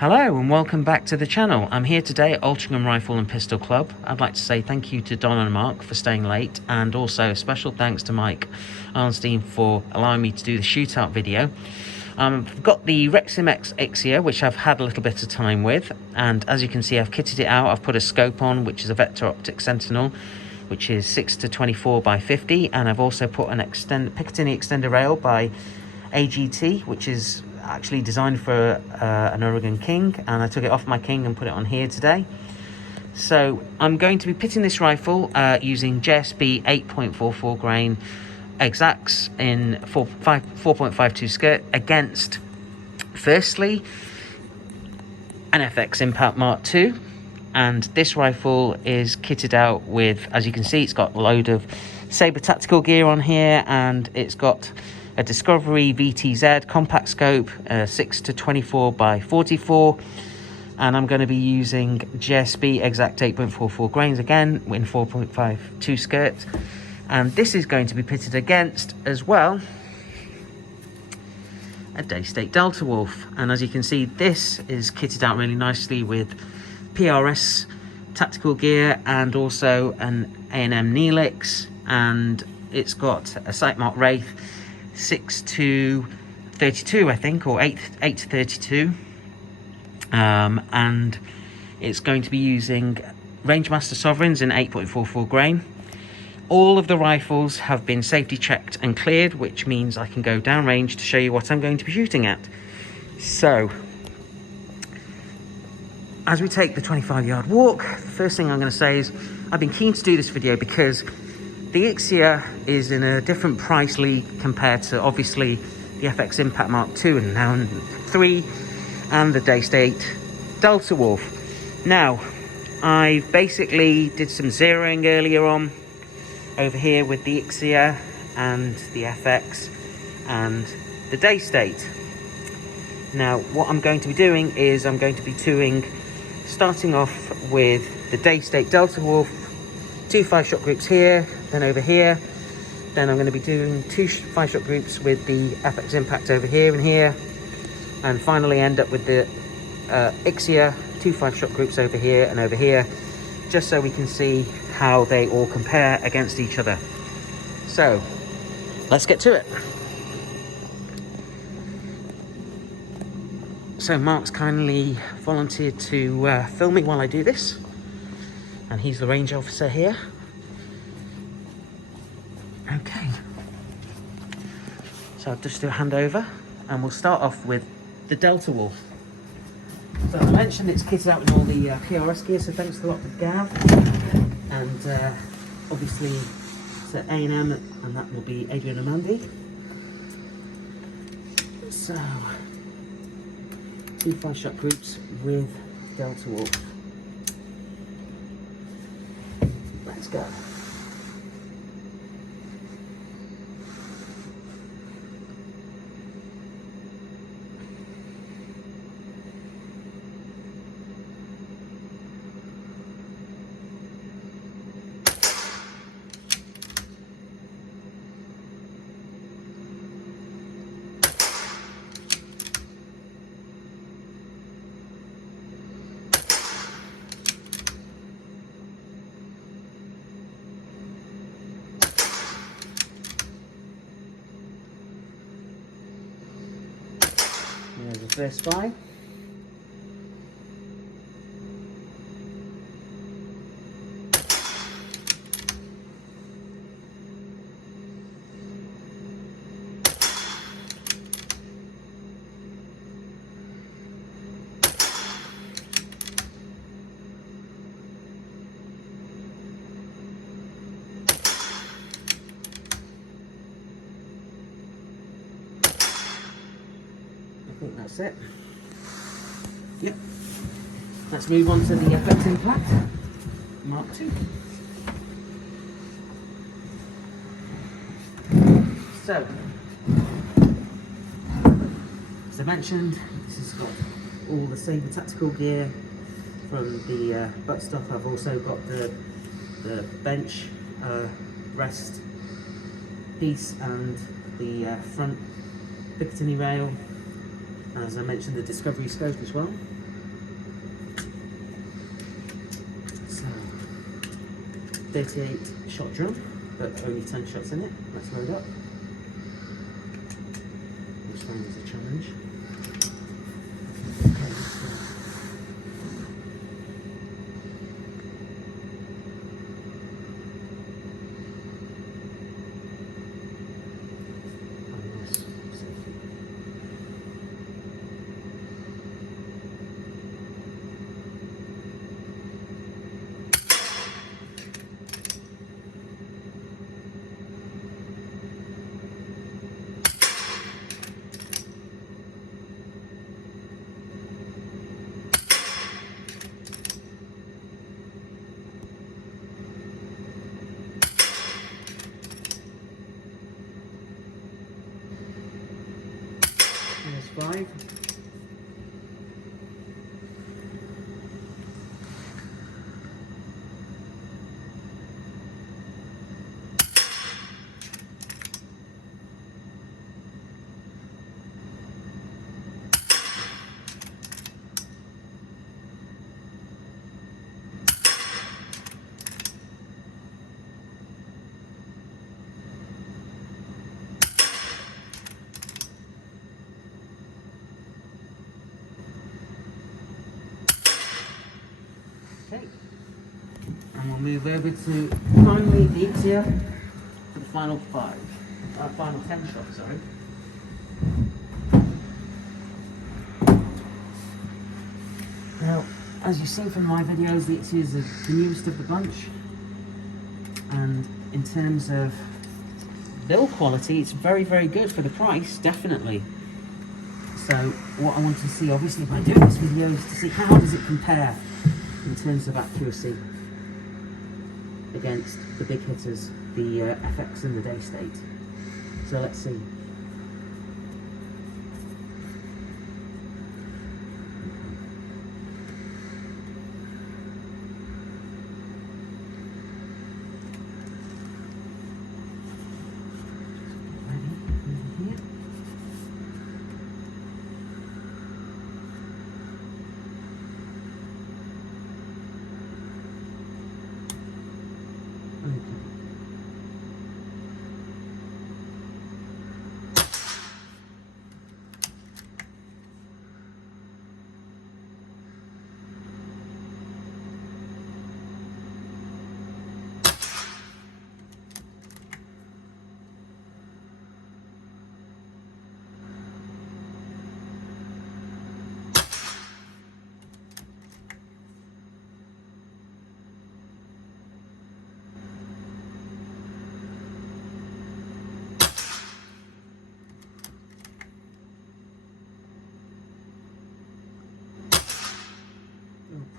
Hello and welcome back to the channel. I'm here today at Altrincham Rifle and Pistol Club. I'd like to say thank you to Donna Mark for staying late, and also a special thanks to Mike Arnstein for allowing me to do the shootout video. I've got the Reximex Ixia, which I've had a little bit of time with, and as you can see I've kitted it out. I've put a scope on, which is a Vector Optic Sentinel, which is 6-24 by 50, and I've also put an Picatinny extender rail by AGT, which is actually designed for an Oregon King, and I took it off my King and put it on here today. So I'm going to be pitting this rifle using JSB 8.44 grain exacts in 4.52 skirt against, firstly, an FX Impact MK2, and this rifle is kitted out with, as you can see, it's got a load of Sabre tactical gear on here, and it's got a Discovery VTZ compact scope, 6-24 by 44, and I'm going to be using JSB exact 8.44 grains again in 4.52 skirts, and this is going to be pitted against as well a Daystate Delta Wolf, and as you can see this is kitted out really nicely with PRS tactical gear and also an A&M Neelix, and it's got a Sightmark Wraith 6-32 I think, or 8-32, and it's going to be using Rangemaster Sovereigns in 8.44 grain. All of the rifles have been safety checked and cleared, which means I can go downrange to show you what I'm going to be shooting at. So as we take the 25-yard walk, the first thing I'm going to say is I've been keen to do this video because the Ixia is in a different price league compared to obviously the FX Impact MK2 and now 3 and the Daystate Delta Wolf. Now, I basically did some zeroing earlier on over here with the Ixia and the FX and the Daystate. Now, what I'm going to be doing is I'm going to be starting off with the Daystate Delta Wolf, 2 5-shot groups here, then over here, then I'm going to be doing 2 5-shot groups with the FX Impact over here and here, and finally end up with the Ixia, 2 5-shot groups over here and over here, just so we can see how they all compare against each other. So let's get to it. So Mark's kindly volunteered to film me while I do this, and he's the range officer here. Okay, so I'll just do a handover and we'll start off with the Delta Wolf. So I mentioned it's kitted out with all the PRS gear, so thanks a lot to Gav, and obviously to A&M, and that will be Adrian Amandi. So 2 5-shot groups with Delta Wolf. Let's go. There's the first 5. I think that's it. Yep. Let's move on to the FX Impact MK2. So, as I mentioned, this has got all the Sabre tactical gear from the buttstock. I've also got the bench rest piece and the front Picatinny rail, and as I mentioned, the Discovery scope as well. 38 shot drum, but only 10 shots in it. Let's load up. This round is a challenge. Okay, let's go. There's 5. Okay, and we'll move over to finally the Ixia for the final 5. Final 10 shots, sorry. Now, as you've seen from my videos, the Ixia is the newest of the bunch, and in terms of build quality, it's very, very good for the price, definitely. So what I want to see, obviously, by doing this video is to see how does it compare in terms of accuracy against the big hitters, the FX and the Daystate. So let's see.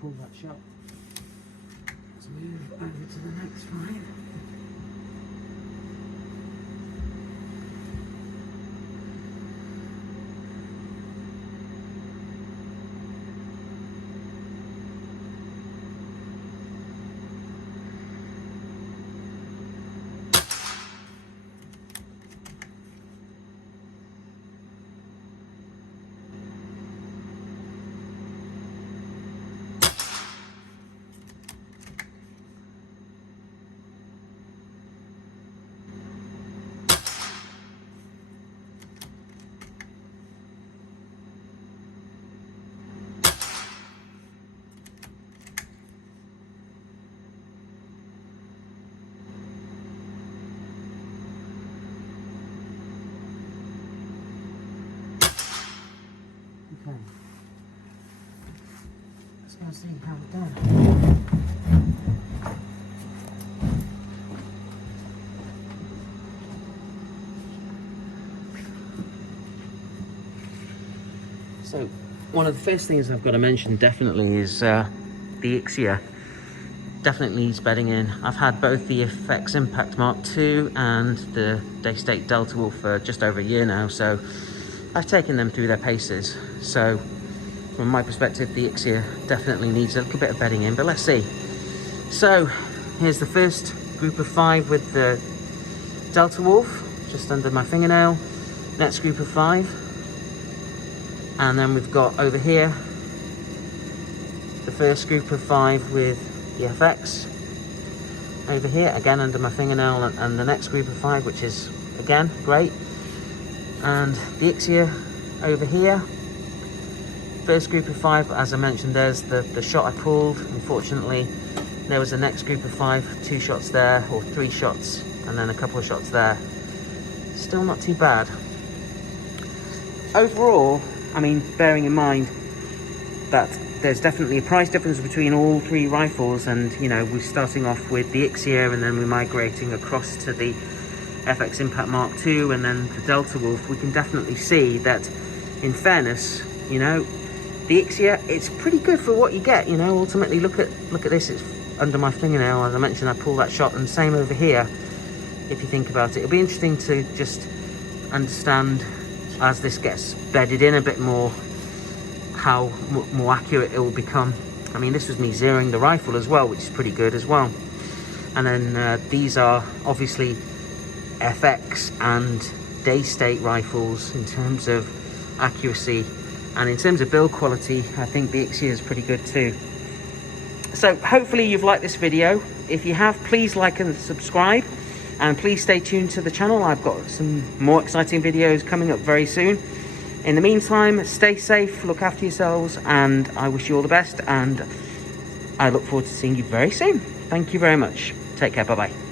Pull that shot. Let's move over to the next 5. Okay. Let's go see how it's done. So, one of the first things I've got to mention definitely is the Ixia. Definitely needs bedding in. I've had both the FX Impact MK2 and the Daystate Delta Wolf for just over a year now, so I've taken them through their paces. So from my perspective, the Ixia definitely needs a little bit of bedding in, but let's see. So here's the first group of 5 with the Delta Wolf, just under my fingernail. Next group of 5. And then we've got over here, the first group of 5 with the FX. over here, again under my fingernail, and the next group of 5, which is again great. And the Ixia over here, first group of 5, as I mentioned, there's the shot I pulled. Unfortunately, there was the next group of 5, 2 shots there, or 3 shots, and then a couple of shots there. Still not too bad. Overall, I mean, bearing in mind that there's definitely a price difference between all 3 rifles, and you know, we're starting off with the Ixia and then we're migrating across to the FX Impact Mark 2 and then the Delta Wolf. We can definitely see that, in fairness, you know, the Ixia, it's pretty good for what you get. You know, ultimately, look at this, it's under my fingernail. As I mentioned, I pulled that shot, and same over here. If you think about it, it'll be interesting to just understand as this gets bedded in a bit more, how more accurate it will become. I mean, this was me zeroing the rifle as well, which is pretty good as well. And then these are obviously FX and Daystate rifles in terms of accuracy, and in terms of build quality, I think the Ixia is pretty good too. So hopefully you've liked this video. If you have, please like and subscribe, and please stay tuned to the channel. I've got some more exciting videos coming up very soon. In the meantime, stay safe, look after yourselves, and I wish you all the best, and I look forward to seeing you very soon. Thank you very much. Take care. Bye-bye.